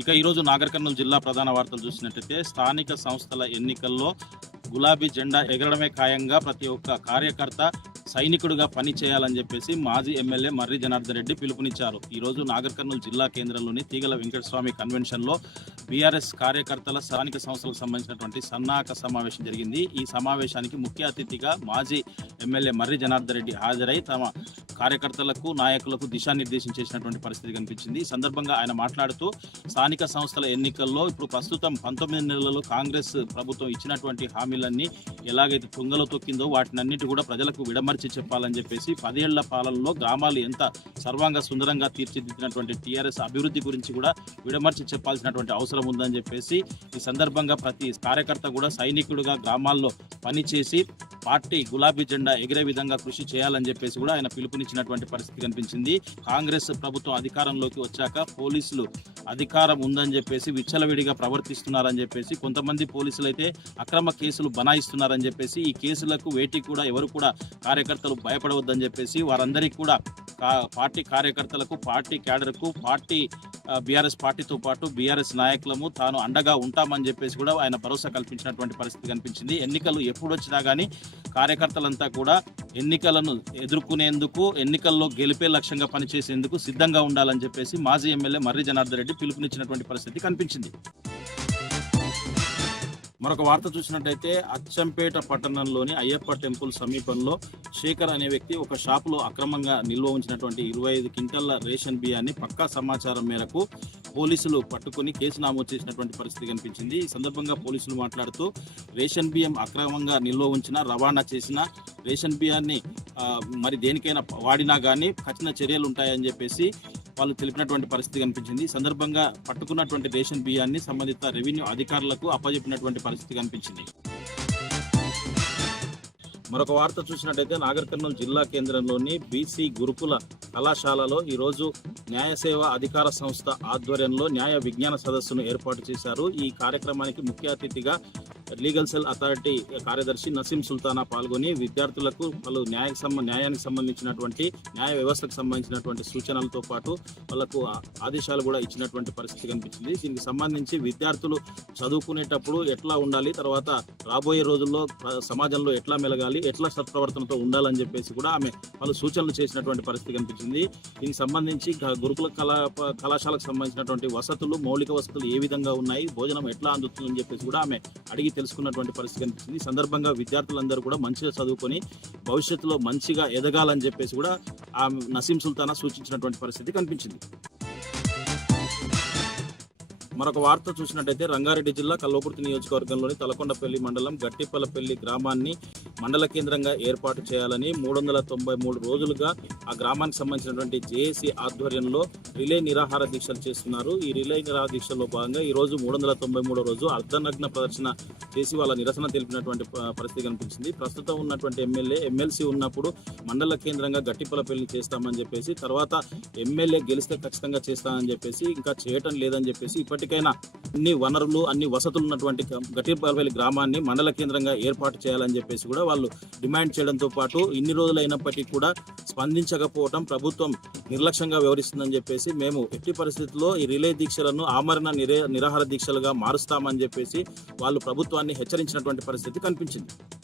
ఇక ఈరోజు నాగర్ కర్నూలు జిల్లా ప్రధాన వార్తలు చూసినట్టయితే స్థానిక సంస్థల ఎన్నికల్లో గులాబీ జెండా ఎగరడమే ఖాయంగా ప్రతి ఒక్క కార్యకర్త సైనికుడిగా పని చేయాలని చెప్పేసి మాజీ ఎమ్మెల్యే మర్రి జనార్దన్ రెడ్డి పిలుపునిచ్చారు. ఈరోజు నాగర్ కర్నూలు జిల్లా కేంద్రంలోని తీగల వెంకటస్వామి కన్వెన్షన్లో బీఆర్ఎస్ కార్యకర్తల స్థానిక సంస్థలకు సంబంధించినటువంటి సన్నాహక సమావేశం జరిగింది. ఈ సమావేశానికి ముఖ్య అతిథిగా మాజీ ఎమ్మెల్యే మర్రి జనార్దన్ రెడ్డి హాజరై తమ కార్యకర్తలకు నాయకులకు దిశానిర్దేశం చేసినటువంటి పరిస్థితి కనిపించింది. ఈ సందర్భంగా ఆయన మాట్లాడుతూ స్థానిక సంస్థల ఎన్నికల్లో ఇప్పుడు ప్రస్తుతం 19 నెలలలో కాంగ్రెస్ ప్రభుత్వం ఇచ్చినటువంటి హామీలన్నీ ఎలాగైతే తుంగలో తొక్కిందో వాటినన్నిటి కూడా ప్రజలకు విడమర్చి చెప్పాలని చెప్పేసి 10 ఏళ్ల పాలనలో గ్రామాలు ఎంత సర్వాంగ సుందరంగా తీర్చిదిద్దినటువంటి టీఆర్ఎస్ అభివృద్ధి గురించి కూడా విడమర్చి చెప్పాల్సినటువంటి అవసరం ఉందని చెప్పేసి ఈ సందర్భంగా ప్రతి కార్యకర్త కూడా సైనికుడిగా గ్రామాల్లో పనిచేసి పార్టీ గులాబీ జెండా ఎగిరే విధంగా కృషి చేయాలని చెప్పేసి కూడా ఆయన పిలుపునిచ్చినటువంటి పరిస్థితి కనిపించింది. కాంగ్రెస్ ప్రభుత్వం అధికారంలోకి వచ్చాక పోలీసులు అధికారం ఉందని చెప్పేసి విచ్చలవిడిగా ప్రవర్తిస్తున్నారని చెప్పేసి కొంతమంది పోలీసులు అయితే అక్రమ కేసులు బనాయిస్తున్నారని చెప్పేసి ఈ కేసులకు వేటికి కూడా ఎవరు కూడా కార్యకర్తలు భయపడవద్దని చెప్పేసి వారందరికీ కూడా పార్టీ కార్యకర్తలకు పార్టీ క్యాడర్కు పార్టీ బీఆర్ఎస్ పార్టీతో పాటు బీఆర్ఎస్ నాయకులము తాను అండగా ఉంటామని చెప్పేసి కూడా ఆయన భరోసా కల్పించినటువంటి పరిస్థితి కనిపించింది. ఎన్నికలు ఎప్పుడు వచ్చినా కానీ కార్యకర్తలంతా కూడా ఎన్నికలను ఎదుర్కొనేందుకు ఎన్నికల్లో గెలిపే లక్ష్యంగా పనిచేసేందుకు సిద్ధంగా ఉండాలని చెప్పేసి మాజీ ఎమ్మెల్యే మర్రి జనార్దన్ రెడ్డి పిలుపునిచ్చినటువంటి పరిస్థితి కనిపించింది. మరొక వార్త చూసినట్టయితే అచ్చంపేట పట్టణంలోని అయ్యప్ప టెంపుల్ సమీపంలో శేఖర్ అనే వ్యక్తి ఒక షాపులో అక్రమంగా నిల్వ ఉంచినటువంటి 25 క్వింటాల రేషన్ బియ్యాన్ని పక్కా సమాచారం మేరకు పోలీసులు పట్టుకుని కేసు నమోదు చేసినటువంటి పరిస్థితి కనిపించింది. ఈ సందర్భంగా పోలీసులు మాట్లాడుతూ రేషన్ బియ్యం అక్రమంగా నిల్వ ఉంచిన రవాణా చేసిన రేషన్ బియ్యాన్ని మరి దేనికైనా వాడినా కానీ కఠిన చర్యలు ఉంటాయని చెప్పేసి వాళ్ళు తెలిపినటువంటి పరిస్థితి కనిపించింది. ఈ సందర్భంగా పట్టుకున్నటువంటి రేషన్ బియ్యాన్ని సంబంధిత రెవెన్యూ అధికారులకు అప్పజెప్పినటువంటి పరిస్థితి కనిపించింది. మరొక వార్త చూసినట్టయితే నాగర్ కర్నూలు జిల్లా కేంద్రంలోని బీసీ గురుకుల కళాశాలలో ఈరోజు న్యాయ సేవ అధికార సంస్థ ఆధ్వర్యంలో న్యాయ విజ్ఞాన సదస్సును ఏర్పాటు చేశారు. ఈ కార్యక్రమానికి ముఖ్య అతిథిగా లీగల్ సెల్ అథారిటీ కార్యదర్శి నసీం సుల్తానా పాల్గొని విద్యార్థులకు పలు న్యాయానికి సంబంధించినటువంటి న్యాయ వ్యవస్థకు సంబంధించినటువంటి సూచనలతో పాటు వాళ్ళకు ఆదేశాలు కూడా ఇచ్చినటువంటి పరిస్థితి కనిపించింది. దీనికి సంబంధించి విద్యార్థులు చదువుకునేటప్పుడు ఎట్లా ఉండాలి, తర్వాత రాబోయే రోజుల్లో సమాజంలో ఎట్లా మెలగాలి, ఎట్లా సత్ప్రవర్తనతో ఉండాలని చెప్పేసి కూడా ఆమె పలు సూచనలు చేసినటువంటి పరిస్థితి కనిపించింది. దీనికి సంబంధించి గురుకుల కళాశాలకు సంబంధించినటువంటి వసతులు, మౌలిక వసతులు ఏ విధంగా ఉన్నాయి, భోజనం ఎట్లా అందుతుందని చెప్పేసి కూడా ఆమె అడిగి తెలుసుకున్నటువంటి పరిస్థితి కనిపించింది. ఈ సందర్భంగా విద్యార్థులందరూ కూడా మంచిగా చదువుకొని భవిష్యత్తులో మంచిగా ఎదగాలని చెప్పేసి కూడా ఆ నసీం సుల్తానా సూచించినటువంటి పరిస్థితి కనిపించింది. మరొక వార్త చూసినట్టయితే రంగారెడ్డి జిల్లా కల్వకుర్తి నియోజకవర్గంలోని తలకొండపల్లి మండలం గట్టిపల్లపల్లి గ్రామాన్ని మండల కేంద్రంగా ఏర్పాటు చేయాలని 393 రోజులుగా ఆ గ్రామానికి సంబంధించినటువంటి జేఏసీ ఆధ్వర్యంలో రిలే నిరాహార దీక్షలు చేస్తున్నారు. ఈ రిలే నిరాహార దీక్షల్లో భాగంగా ఈరోజు 393 రోజు అర్ధనగ్న ప్రదర్శన చేసి వాళ్ళ నిరసన తెలిపినటువంటి పరిస్థితి కనిపించింది. ప్రస్తుతం ఉన్నటువంటి ఎమ్మెల్సీ ఉన్నప్పుడు మండల కేంద్రంగా గట్టిపల్లపల్లిని చేస్తామని చెప్పేసి, తర్వాత ఎమ్మెల్యే గెలిస్తే ఖచ్చితంగా చేస్తామని చెప్పేసి ఇంకా చేయటం లేదని చెప్పేసి ఇప్పటికైనా అన్ని వనరులు అన్ని వసతులు ఉన్నటువంటి గట్టిపల్లపల్లి గ్రామాన్ని మండల కేంద్రంగా ఏర్పాటు చేయాలని చెప్పేసి కూడా వాళ్ళు డిమాండ్ చేయడంతో పాటు ఇన్ని రోజులైనప్పటికీ కూడా స్పందించకపోవడం ప్రభుత్వం నిర్లక్ష్యంగా వ్యవహరిస్తుందని చెప్పేసి మేము ఎట్టి పరిస్థితుల్లో ఈ రిలే దీక్షలను ఆమరణ నిరాహార దీక్షలుగా మారుస్తామని చెప్పేసి వాళ్ళు ప్రభుత్వాన్ని హెచ్చరించినటువంటి పరిస్థితి కనిపించింది.